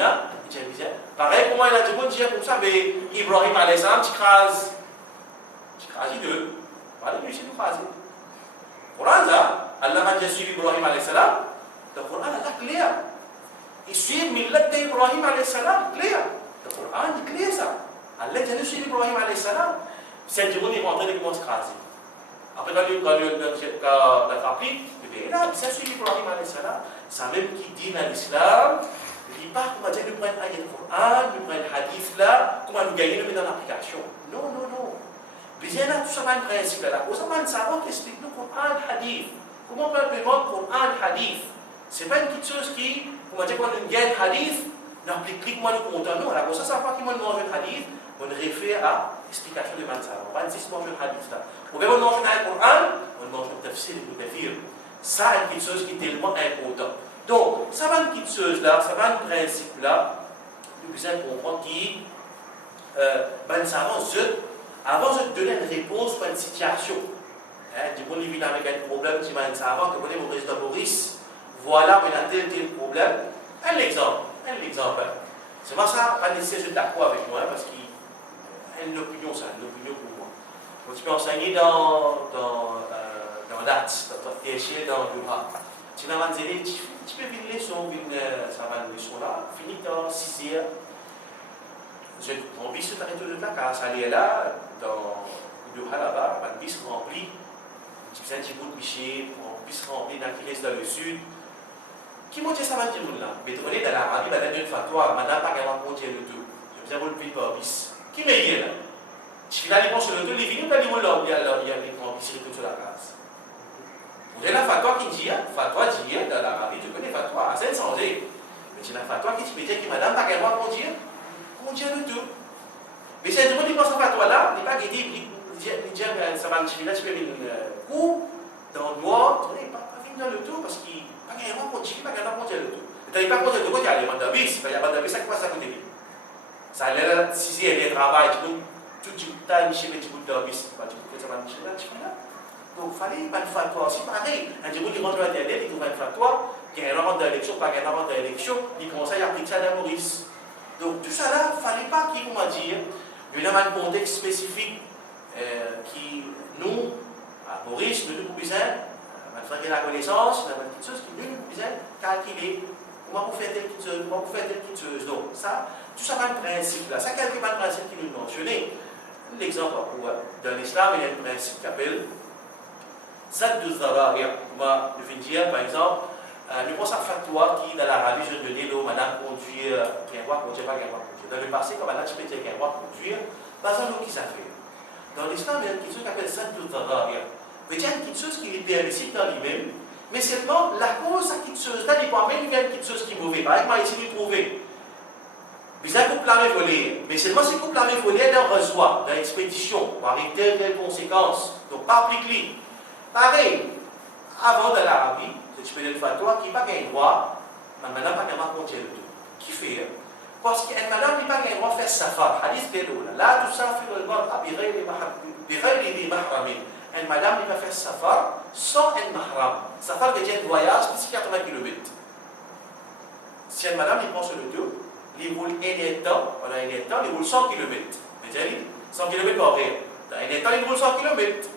bien. Pareil, comment il a dit, bon, dire comme ça, mais Ibrahim alayhi salam, tu crases, il deux. Voilà, lui, c'est nous craser. Coran, ça, Allah a déjà suivi Ibrahim alayhi salam, le Coran, Allah est clair. Il suit millat d'Ibrahim alayhi salam, clair. Le Coran est clair, ça. Allah a déjà suivi Ibrahim alayhi salam. C'est du monde, il est en train de commencer à craser. Après, quand il a appris, il a suivi Ibrahim alayhi salam, ça même qui dit dans l'islam, il dit pas comment dire, nous prenons un Coran, nous prenons un hadith là, comment nous gagner, nous mettre dans l'application. Non, non, non. Mais il y a tout ça, un principe là. Vous savez, savoir qui explique nous Coran, hadith. Comment on peut implémenter Coran, hadith? Ce n'est pas une petite chose qui, comment dire, quand on gagne hadith, on applique comment nous comptons. Non, alors, ça, ça va pas comment nous mange le hadith, on réfère à l'explication de Mansara. On va dire si on mange le hadith là. Ou bien on mange le Coran, on mange le tafsir, le tafsir. Ça, c'est une petite chose qui est tellement importante. Donc, ça va une petite chose là, ça va un principe là, nous besoin comprendre qui, Mansara, avant de donner une réponse pour une situation. Du bon niveau avec un problème, tu m'as dit avant, tu connais mon président Maurice, voilà, on a tel problème. Un exemple. C'est pas ça, pas nécessairement d'accord avec moi, parce qu'il y a une opinion, ça, une opinion pour moi. Donc, tu peux enseigner dans l'ATS, dans ton THL, dans l'URA. Tu vas me dire, tu peux venir leçon, ça va une leçon là, finir dans 6 heures. Mon bis est arrêté de là, car ça allait là, dans l'URA là-bas, mon bis rempli. Tu fais un petit bout de biché, on puisse remplir dans qui reste dans le sud. Qui m'a dit ça va dire là? Mais tu connais dans l'Arabie, madame une fatwa, madame pas qu'elle va monter le tout. Je vous ai dit par bis. Qui m'a dit là? Tu fais la réponse sur le tout, les vignes, tu as dit là, il y a les grands bis sur la case. Vous avez la fatwa qui dit, fatwa dit, dans l'Arabie, tu connais fatwa, à 500 mais c'est la fatwa qui te dit que madame pas qu'elle va monter le tout. Mais c'est du coup, il pense à fatwa là, il n'est pas guidé. Dire ça va me dire, tu peux venir coup dans le noir, tu n'es pas venir dans le tout parce qu'il n'y a pas de pas de le tout. Tu n'as pas de le tout, tu as les mandabis, il n'y a pas de ça qui passe à côté de lui. Ça l'air si elle est travail, tout du temps, Michel et du bout de l'obis. Tu peux que ça va Michel là, tu fais là. Donc, il fallait pas de fatwa aussi, pareil. Un jour, il rentre dans Internet, il trouve un fatwa, qui est un rentre d'élection, pas qu'un rentre d'élection, il conseille à appliquer ça dans Maurice. Donc, tout ça là, il ne fallait pas qu'il, comment dire, il y a un contexte spécifique qui, nous, à Maurice, nous pouvons faire la connaissance, il y a une petite chose qui nous pouvons calculer. Comment vous faites telle petite chose, comment vous faites telle petite chose. Donc, ça, tout ça va un principe là. Ça, quelques principes qui nous mentionnent. L'exemple, dans l'islam, il y a un principe qui s'appelle Sad de Zararia. Moi, je vais dire, par exemple, nous pensons à fatwa qui, dans l'Arabie, je donnais l'eau, madame conduire, qu'un roi conduire, pas qu'un roi conduire. Dans le passé, comme madame, je peux dire qu'un roi conduire, pas un qui ça fait. Dans l'islam, il y a une petite chose qui s'appelle Sad de Zararia. Il y a une petite chose qui est permissible dans lui-même. Mais seulement, la cause de cette petite chose-là, il peut même une petite chose qui est mauvaise. Par exemple, ici, vous trouvez. Vous avez un couple à voler. Mais seulement si le couple à voler, elle reçoit dans l'expédition, pour arriver telle conséquence. Donc, pas appliquer. Pareil, avant de l'Arabie, tu peux dire fatwa qui n'a pas un droit, mais madame n'a pas un droit de le tout. Qui fait? Parce qu'une madame n'a pas un droit de faire safar. Hadith de l'eau. Là, tout ça fait le droit de les mahramin. Une madame ne peut faire safar sans un mahram. Safar veut dire un voyage de 80 km. Si une madame prend sur le dos, il roule un temps, pendant un temps, il roule 100 km. Vous avez 100 km par heure. Dans un temps, il roule 100 km.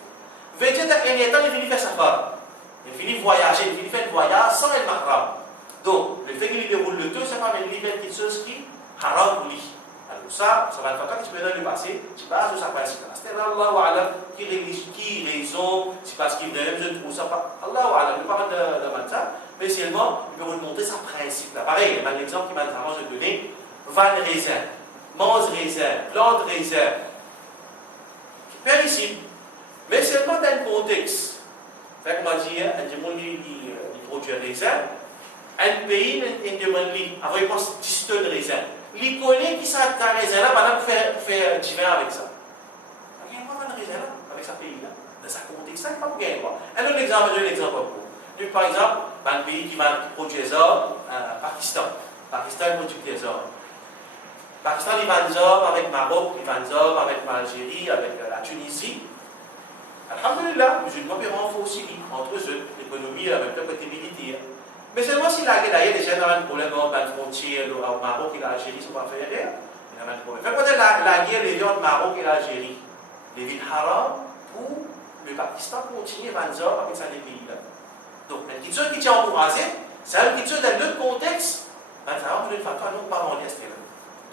Vous dire dans un temps, il finit faire safar. Il finit voyager, il finit faire un voyage sans un mahram. Donc, le fait qu'il déroule le dos, ça va mener quelque chose qui haram pour lui. Alors ça va être quand tu peux dans le passé, tu bases sur sa principe. C'est Allah wa alam qui raison, c'est parce qu'il aime, je trouve ça pas. Allah wa alam, ne parle de ça, mais seulement, il peut remonter sa principe. Là, pareil, il y a un exemple qui m'a donné, van raisin, mange raisin, plante raisin. Permissible. Mais seulement dans un contexte. Fait qu'on va dire, il produit un raisin, un pays, il demande, avant il pense 10 tonnes de raisin. Il connaît qui ça dans le raisin là, pendant pour faire du vin avec ça. Il n'y a pas de raisin là, avec ce pays-là. Dans sa contexte, ça, il n'y a pas pour gagner. Un autre exemple, je donne l'exemple pour vous. Par exemple, un pays qui produit des hommes, Pakistan. Pakistan produit des hommes. Pakistan, il vend des hommes avec Maroc, il vend des hommes avec l'Algérie, avec la Tunisie. Alhamdulillah, les musulmans peuvent renforcer aussi entre eux, l'économie avec la côté militaire. Mais seulement si la guerre déjà dans un problème dans la frontière au Maroc et l'Algérie, ça va faire rien. Il y a un problème. Fait peut-être la guerre les entre le Maroc et l'Algérie, les villes haram ou le Pakistan continue à vendre avec ça des pays-là. Donc, une question qui tient encouragé, c'est une question dans notre contexte, ça va faire fatwa non pas en l'est.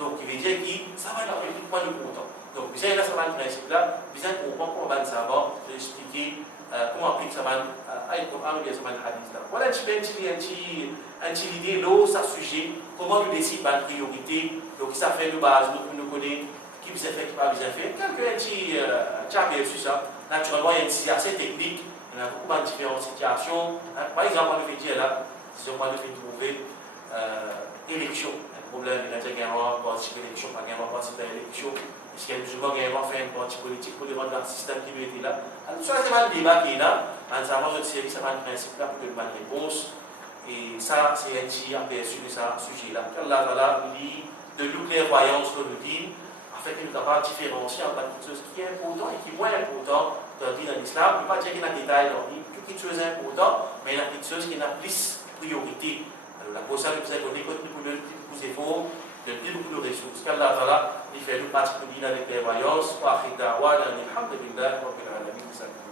Donc, il veut dire que ça va être un point de content. Donc, vous avez là, ça va être principe-là, vous avez comprendre comment on va savoir, je vais expliquer comment appliquer ça va être Coran ou bien ça va être hadith là. Voilà un petit idée, l'eau, ça sujet, comment nous décide la priorité, donc ça fait de base, nous connaissons qui vous a fait, qui pas vous a fait. Quelqu'un qui a aperçu ça, naturellement, il y a une situation technique, il y a beaucoup de différentes situations. Par exemple, on fait dire là, si on va nous faire trouver élection, un problème, il y a un parti élection, pas un parti d'élection. Est-ce qu'il y a musulmans qui vont faire un parti politique pour rendre le système qui était là? Alors, ça, c'est pas le débat qui est là. En savant, je sais que c'est pas un principe là pour donner une réponse. Et ça, c'est un petit aperçu de ce sujet-là. Allah lit de nous clairvoyance que nous dit, afin qu'il nous capable de différencier entre quelque chose qui est important et qui est moins important dans l'islam. Je ne peux pas dire qu'il y a des détails dans le livre, quelque chose est important, mais il y a quelque chose qui a plus priorité. Alors, la cause, ça nous a donné beaucoup d'efforts. de beaucoup de ressources. Qu'Allah il fait nous partie avec les voyances. Wa akhir da'wana alhamdulillah rabbil alamin.